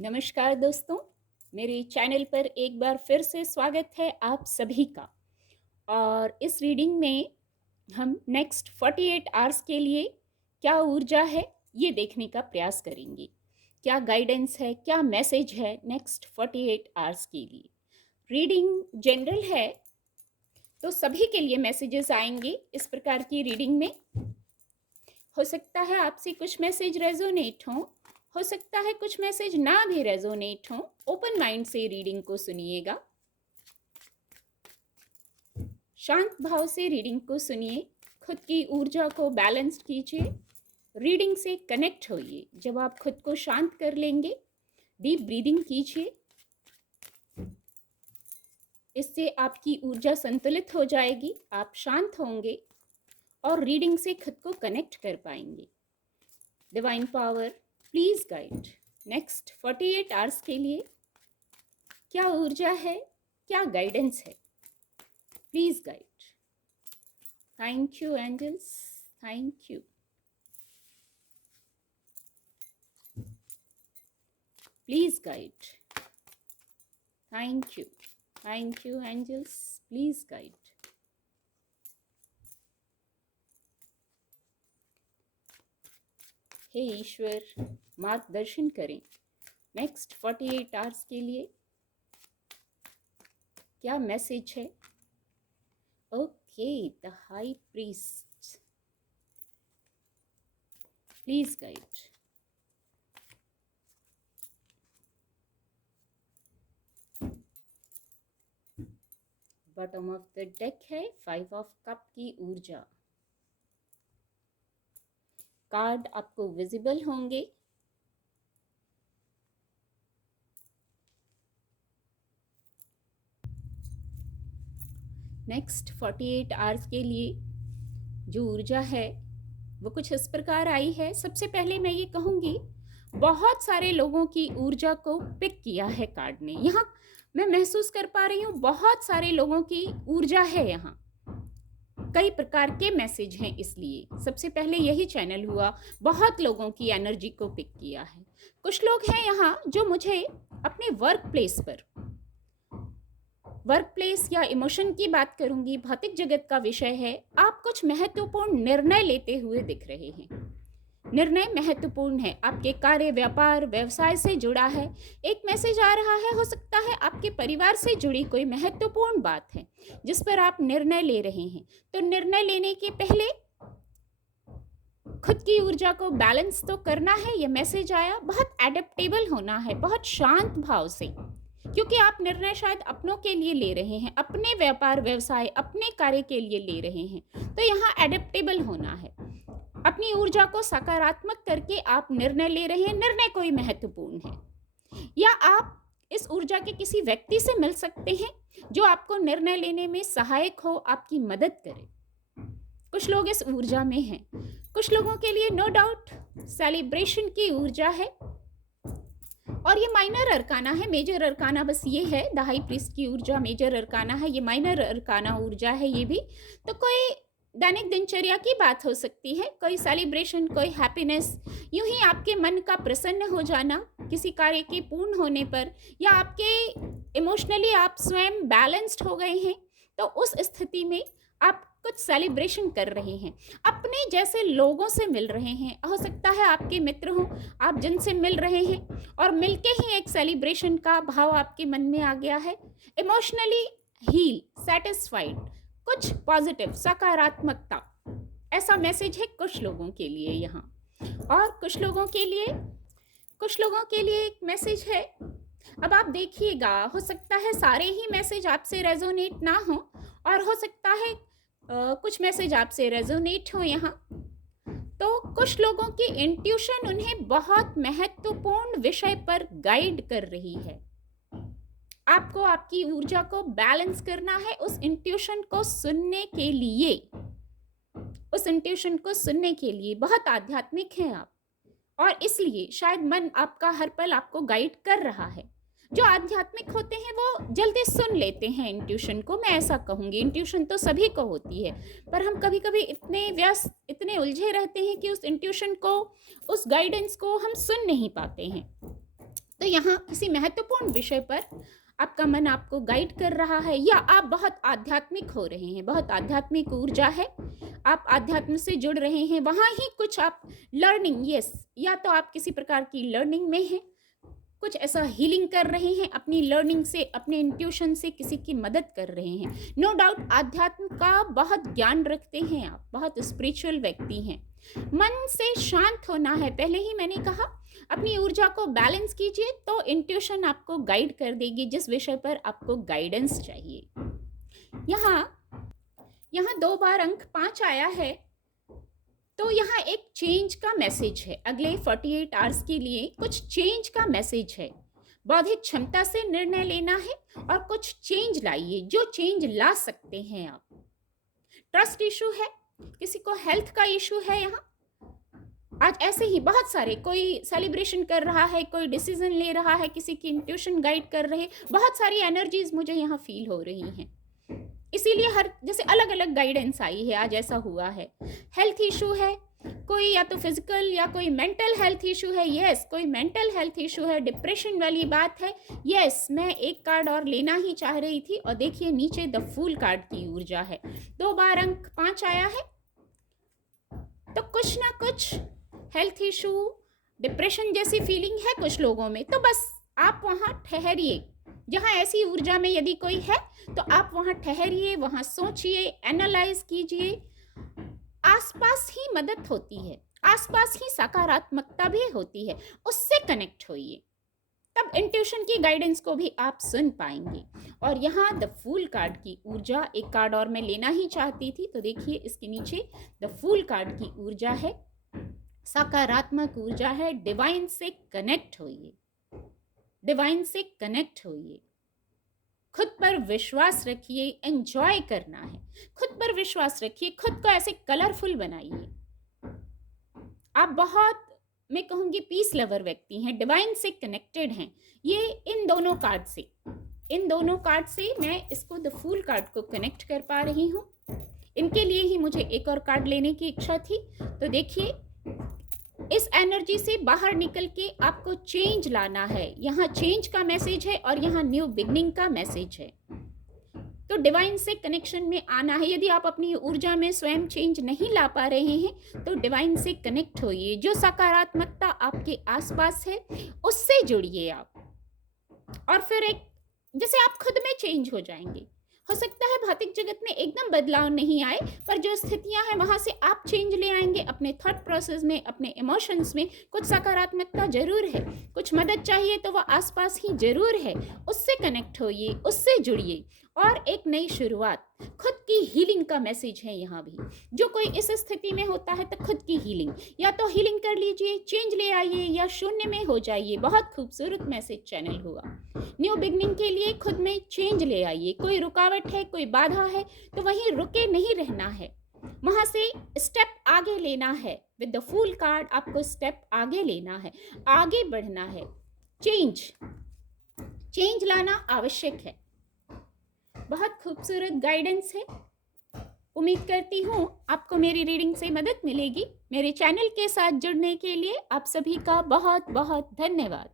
नमस्कार दोस्तों, मेरे चैनल पर एक बार फिर से स्वागत है आप सभी का। और इस रीडिंग में हम नेक्स्ट 48 आवर्स के लिए क्या ऊर्जा है ये देखने का प्रयास करेंगे। क्या गाइडेंस है, क्या मैसेज है नेक्स्ट 48 आवर्स के लिए। रीडिंग जनरल है तो सभी के लिए मैसेजेस आएंगे इस प्रकार की रीडिंग में। हो सकता है आपसे कुछ मैसेज रेजोनेट हो सकता है कुछ मैसेज ना भी रेजोनेट हो। ओपन माइंड से रीडिंग को सुनिएगा, शांत भाव से रीडिंग को सुनिए, खुद की ऊर्जा को बैलेंस्ड कीजिए, रीडिंग से कनेक्ट होइए। जब आप खुद को शांत कर लेंगे, डीप ब्रीदिंग कीजिए, इससे आपकी ऊर्जा संतुलित हो जाएगी, आप शांत होंगे और रीडिंग से खुद को कनेक्ट कर पाएंगे। Divine power please guide next 48 hours के लिए क्या ऊर्जा है, क्या गाइडेंस है, please guide. Thank you angels, thank you. Please guide, thank you angels, please guide. हे ईश्वर, मार्गदर्शन करें नेक्स्ट 48 आवर्स के लिए क्या मैसेज है। Okay, the high priest, please guide. Bottom of the deck है 5 ऑफ कप की ऊर्जा। कार्ड आपको विजिबल होंगे। नेक्स्ट 48 आवर्स के लिए जो ऊर्जा है वो कुछ इस प्रकार आई है। सबसे पहले मैं ये कहूँगी, बहुत सारे लोगों की ऊर्जा को पिक किया है कार्ड ने। यहाँ मैं महसूस कर पा रही हूँ बहुत सारे लोगों की ऊर्जा है, यहाँ कई प्रकार के मैसेज हैं, इसलिए सबसे पहले यही चैनल हुआ। बहुत लोगों की एनर्जी को पिक किया है। कुछ लोग हैं यहाँ जो मुझे अपने वर्क प्लेस या इमोशन की बात करूंगी, भौतिक जगत का विषय है। आप कुछ महत्वपूर्ण निर्णय लेते हुए दिख रहे हैं। निर्णय महत्वपूर्ण है, आपके कार्य, व्यापार, व्यवसाय से जुड़ा है। एक मैसेज आ रहा है, हो सकता है आपके परिवार से जुड़ी कोई महत्वपूर्ण बात है जिस पर आप निर्णय ले रहे हैं। तो निर्णय लेने के पहले खुद की ऊर्जा को बैलेंस तो करना है। यह मैसेज आया, बहुत एडेप्टेबल होना है, बहुत शांत भाव से, क्योंकि आप निर्णय शायद अपनों के लिए ले रहे हैं, अपने व्यापार, व्यवसाय, अपने कार्य के लिए ले रहे हैं। तो यहाँ एडेप्टेबल होना है, अपनी ऊर्जा को सकारात्मक करके आप निर्णय ले रहे हैं। निर्णय कोई महत्वपूर्ण है, या आप इस ऊर्जा के किसी व्यक्ति से मिल सकते हैं जो आपको निर्णय लेने में सहायक हो, आपकी मदद करे। कुछ लोग इस ऊर्जा में हैं। कुछ लोगों के लिए नो डाउट सेलिब्रेशन की ऊर्जा है, और ये माइनर अरकाना है। मेजर अरकाना बस ये है, द हाई प्रीस्ट की ऊर्जा मेजर अरकाना है, ये माइनर अरकाना ऊर्जा है ये भी। तो कोई दैनिक दिनचर्या की बात हो सकती है, कोई सेलिब्रेशन, कोई हैप्पीनेस, यूं ही आपके मन का प्रसन्न हो जाना किसी कार्य के पूर्ण होने पर, या आपके इमोशनली आप स्वयं बैलेंस्ड हो गए हैं, तो उस स्थिति में आप कुछ सेलिब्रेशन कर रहे हैं, अपने जैसे लोगों से मिल रहे हैं। हो सकता है आपके मित्र हों, आप जिनसे मिल रहे हैं और मिलके ही एक सेलिब्रेशन का भाव आपके मन में आ गया है। इमोशनली हील, सेटिस्फाइड, कुछ पॉजिटिव, सकारात्मकता, ऐसा मैसेज है कुछ लोगों के लिए यहाँ। और कुछ लोगों के लिए एक मैसेज है। अब आप देखिएगा, हो सकता है सारे ही मैसेज आपसे रेजोनेट ना हो, और हो सकता है कुछ मैसेज आपसे रेजोनेट हो यहाँ। तो कुछ लोगों की इंट्यूशन उन्हें बहुत महत्वपूर्ण विषय पर गाइड कर रही है। आपको आपकी ऊर्जा को बैलेंस करना है उस इंट्यूशन को सुनने के लिए। बहुत आध्यात्मिक हैं आप, और इसलिए शायद मन आपका हर पल आपको गाइड कर रहा है। जो आध्यात्मिक होते हैं वो जल्दी सुन लेते हैं इंट्यूशन को, मैं ऐसा कहूँगी। इंट्यूशन तो सभी को होती है, पर हम कभी कभी इतने व्यस्त, इतने उलझे रहते हैं कि उस इंट्यूशन को, उस गाइडेंस को हम सुन नहीं पाते हैं। तो यहाँ किसी महत्वपूर्ण विषय पर आपका मन आपको गाइड कर रहा है, या आप बहुत आध्यात्मिक हो रहे हैं, बहुत आध्यात्मिक ऊर्जा है, आप आध्यात्म से जुड़ रहे हैं, वहाँ ही कुछ आप लर्निंग, यस, या तो आप किसी प्रकार की लर्निंग में हैं, कुछ ऐसा हीलिंग कर रहे हैं, अपनी लर्निंग से, अपने इंट्यूशन से किसी की मदद कर रहे हैं। नो डाउट आध्यात्म का बहुत ज्ञान रखते हैं आप, बहुत स्पिरिचुअल व्यक्ति हैं। मन से शांत होना है, पहले ही मैंने कहा, अपनी ऊर्जा को बैलेंस कीजिए तो इंट्यूशन आपको गाइड कर देगी जिस विषय पर आपको गाइडेंस चाहिए। यहाँ यहाँ 2 बार अंक 5 आया है, तो यहाँ एक चेंज का मैसेज है। अगले 48 आवर्स के लिए कुछ चेंज का मैसेज है। बौद्धिक क्षमता से निर्णय लेना है और कुछ चेंज लाइए, जो चेंज ला सकते हैं आप। ट्रस्ट इशू है, किसी को हेल्थ का इशू है। यहाँ आज ऐसे ही बहुत सारे, कोई सेलिब्रेशन कर रहा है, कोई डिसीजन ले रहा है, किसी की इंट्यूशन गाइड कर रहे, बहुत सारी एनर्जीज मुझे यहाँ फील हो रही हैं। इसीलिए हर जैसे अलग अलग गाइडेंस आई है, आज ऐसा हुआ है। हेल्थ इशू है, कोई या तो फिजिकल या कोई मेंटल हेल्थ इशू है। यस, कोई मेंटल हेल्थ इशू है, डिप्रेशन वाली बात है। यस, मैं एक कार्ड और लेना ही चाह रही थी, और देखिए नीचे द फूल कार्ड की ऊर्जा है। 2 बार अंक 5 आया है, तो कुछ ना कुछ हेल्थ इशू, डिप्रेशन जैसी फीलिंग है कुछ लोगों में। तो बस आप वहाँ ठहरिए, जहाँ ऐसी ऊर्जा में यदि कोई है तो आप वहाँ ठहरिए, वहाँ सोचिए, एनालाइज कीजिए। आसपास ही मदद होती है, आसपास ही सकारात्मकता भी होती है, उससे कनेक्ट होइए, तब इंट्यूशन की गाइडेंस को भी आप सुन पाएंगे। और यहाँ द फूल कार्ड की ऊर्जा, एक कार्ड और मैं लेना ही चाहती थी, तो देखिए इसके नीचे द फूल कार्ड की ऊर्जा है, सकारात्मक ऊर्जा है। डिवाइन से कनेक्ट होइए, डिवाइन से कनेक्ट होइए, खुद पर विश्वास रखिए, एंजॉय करना है, खुद पर विश्वास रखिए, खुद को ऐसे कलरफुल बनाइए। आप बहुत, मैं कहूँगी, पीस लवर व्यक्ति हैं, डिवाइन से कनेक्टेड हैं। ये इन दोनों कार्ड से, इन दोनों कार्ड से मैं इसको द फूल कार्ड को कनेक्ट कर पा रही हूँ। इनके लिए ही मुझे एक और कार्ड लेने की इच्छा थी। तो देखिए, इस एनर्जी से बाहर निकल के आपको चेंज लाना है। यहाँ चेंज का मैसेज है और यहाँ न्यू बिगनिंग का मैसेज है। तो डिवाइन से कनेक्शन में आना है। यदि आप अपनी ऊर्जा में स्वयं चेंज नहीं ला पा रहे हैं तो डिवाइन से कनेक्ट होइए। जो सकारात्मकता आपके आसपास है उससे जुड़िए आप, और फिर एक जैसे आप खुद में चेंज हो जाएंगे। हो सकता है भौतिक जगत में एकदम बदलाव नहीं आए, पर जो स्थितियां हैं वहां से आप चेंज ले आएंगे। अपने थॉट प्रोसेस में, अपने इमोशंस में कुछ सकारात्मकता जरूर है। कुछ मदद चाहिए तो वह आसपास ही जरूर है, उससे कनेक्ट होइए, उससे जुड़िए और एक नई शुरुआत, खुद की हीलिंग का मैसेज है यहाँ भी। जो कोई इस स्थिति में होता है तो खुद की हीलिंग, या तो हीलिंग कर लीजिए, चेंज ले आइए, या शून्य में हो जाइए। बहुत खूबसूरत मैसेज चैनल हुआ। न्यू बिगनिंग के लिए खुद में चेंज ले आइए। कोई रुकावट है, कोई बाधा है तो वहीं रुके नहीं रहना है, वहां से स्टेप आगे लेना है। विद द फूल कार्ड आपको स्टेप आगे लेना है, आगे बढ़ना है। चेंज लाना आवश्यक है। बहुत खूबसूरत गाइडेंस है। उम्मीद करती हूँ आपको मेरी रीडिंग से मदद मिलेगी। मेरे चैनल के साथ जुड़ने के लिए आप सभी का बहुत बहुत धन्यवाद।